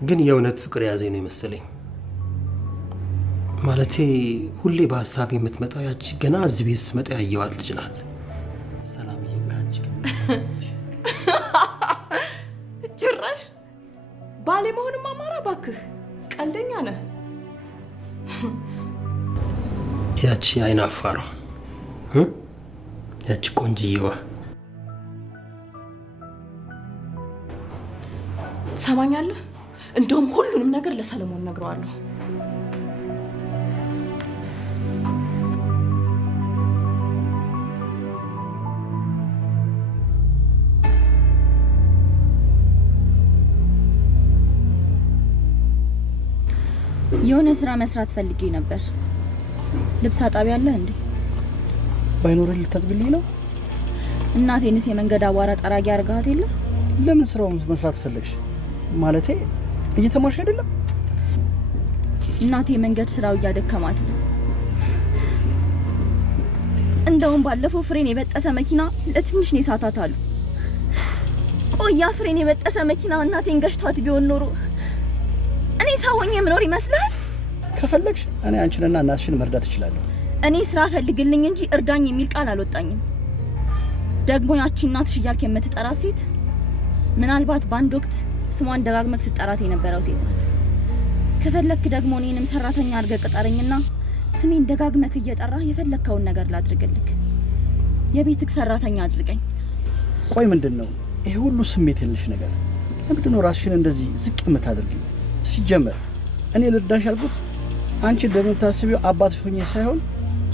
ግን የእውነት ፍቅር ያዘኝ ነው መሰለኝ። ማለቴ ሁሌ በሐሳብ የምትመጣው ያቺ ገና እዚህ ቤት ስመጣ ያየዋት ልጅ ናት። ሰላም ይባንቺ ጭራሽ ባሌ መሆንም አማራ ባክህ፣ ቀልደኛ ነህ። ያቺ አይን አፋሯ ያቺ ቆንጅዬዋ ሰማኛለህ? እንደውም ሁሉንም ነገር ለሰለሞን ነግረዋለሁ። የሆነ ስራ መስራት ፈልጌ ነበር። ልብስ አጣቢ አለ እንዴ? ባይኖር ልታጥብልኝ ነው? እናቴንስ የመንገድ አቧራ ጠራጊ አርጋት የለ? ለምን ስራው መስራት ፈለግሽ? ማለቴ እየተማርሽ አይደለም? እናቴ መንገድ ስራው እያደከማት ነው። እንደውም ባለፈው ፍሬን የበጠሰ መኪና ለትንሽ ነው ሳታት አሉ። ቆያ ፍሬን የበጠሰ መኪና እናቴን ገሽቷት ቢሆን ኖሮ እኔ ሰው ሆኜ የምኖር ይመስላል? ከፈለግሽ እኔ አንቺንና እናትሽን መርዳት እችላለሁ። እኔ ስራ ፈልግልኝ እንጂ እርዳኝ የሚል ቃል አልወጣኝም። ደግሞ ያቺ እናትሽ እያልክ የምትጠራት ሴት ምናልባት በአንድ ወቅት ስሟን ደጋግመክ ስትጠራት የነበረው ሴት ናት። ከፈለክ ደግሞ እኔንም ሰራተኛ አድርገህ ቅጠረኝና ስሜን ደጋግመክ እየጠራህ የፈለከውን ነገር ላድርግልክ። የቤትክ ሰራተኛ አድርገኝ። ቆይ ምንድነው ይሄ ሁሉ ስሜት የለሽ ነገር? ለምንድነው ራስሽን እንደዚህ ዝቅ የምታደርጊው? ሲጀመር እኔ ልርዳሽ ያልኩት አንቺ እንደምታስቢው አባትሽ ሆኜ ሳይሆን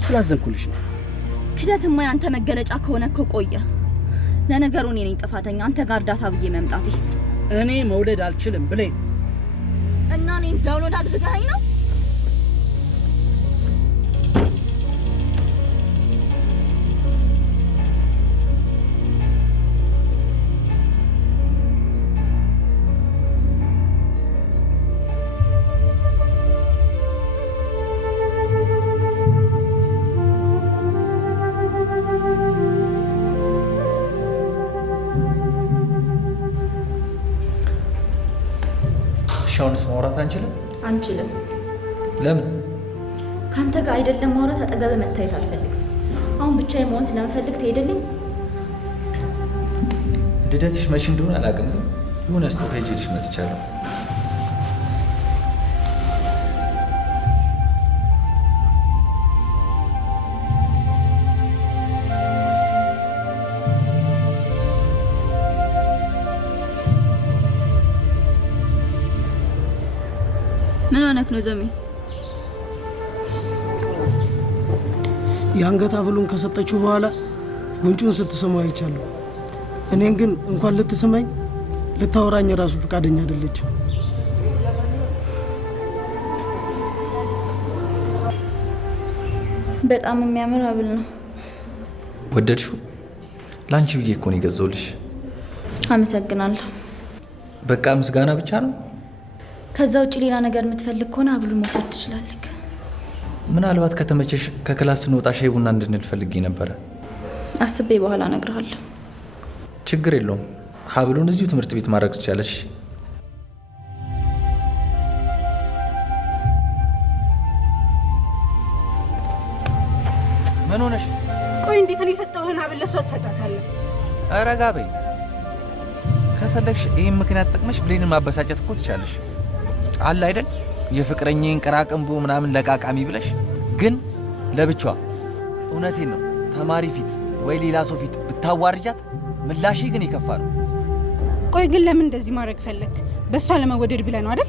ስላዘንኩልሽ ነው። ክደትማ ያንተ መገለጫ ከሆነ እኮ ቆየ። ለነገሩ እኔ ነኝ ጥፋተኛ አንተ ጋር ዳታ ብዬ መምጣቴ። እኔ መውለድ አልችልም ብለኝ እና እኔን ዳውንሎድ አድርገኸኝ ነው? ሻውንስ ማውራት አንችልም። ለምን? ካንተ ጋር አይደለም ማውራት አጠገብ መታየት አልፈልግም። አሁን ብቻዬ መሆን ስለምፈልግ ትሄድልኝ? ልደትሽ መቼ እንደሆነ አላውቅም፣ ግን የሆነ ስጦታ ይዤልሽ መጥቻለሁ። ምን ሆነክ ነው ዘሜ? የአንገት ሐብሉን ከሰጠችው በኋላ ጉንጩን ስትስመው አይቻለሁ። እኔን ግን እንኳን ልትስመኝ ልታወራኝ ራሱ ፈቃደኛ አይደለችም። በጣም የሚያምር ሐብል ነው። ወደድሽው? ላንቺ ብዬ እኮ ነው የገዛሁልሽ። አመሰግናለሁ። በቃ ምስጋና ብቻ ነው? ከዛ ውጭ ሌላ ነገር የምትፈልግ ከሆነ ሐብሉን መውሰድ ትችላለህ። ምናልባት ከተመቸሽ ከክላስ ስንወጣ ሻይ ቡና እንድንል ፈልጌ ነበረ። አስቤ በኋላ እነግርሃለሁ። ችግር የለውም። ሐብሉን እዚሁ ትምህርት ቤት ማድረግ ትችላለሽ። ምን ሆነሽ? ቆይ እንዴት ነው የሰጠሁህን ሐብል ለሷ ትሰጣታለህ? ረጋ በይ። ከፈለግሽ ይህን ምክንያት ጠቅመሽ ብሌንን ማበሳጨት እኮ ትችላለሽ። አለ አይደል የፍቅረኛዬን ቅራቅንቦ ምናምን ለቃቃሚ ብለሽ፣ ግን ለብቻዋ እውነቴን ነው ተማሪ ፊት ወይ ሌላ ሰው ፊት ብታዋርጃት ምላሽ ግን ይከፋ ነው። ቆይ ግን ለምን እንደዚህ ማድረግ ፈለክ? በሷ ለመወደድ ብለህ ነው አይደል?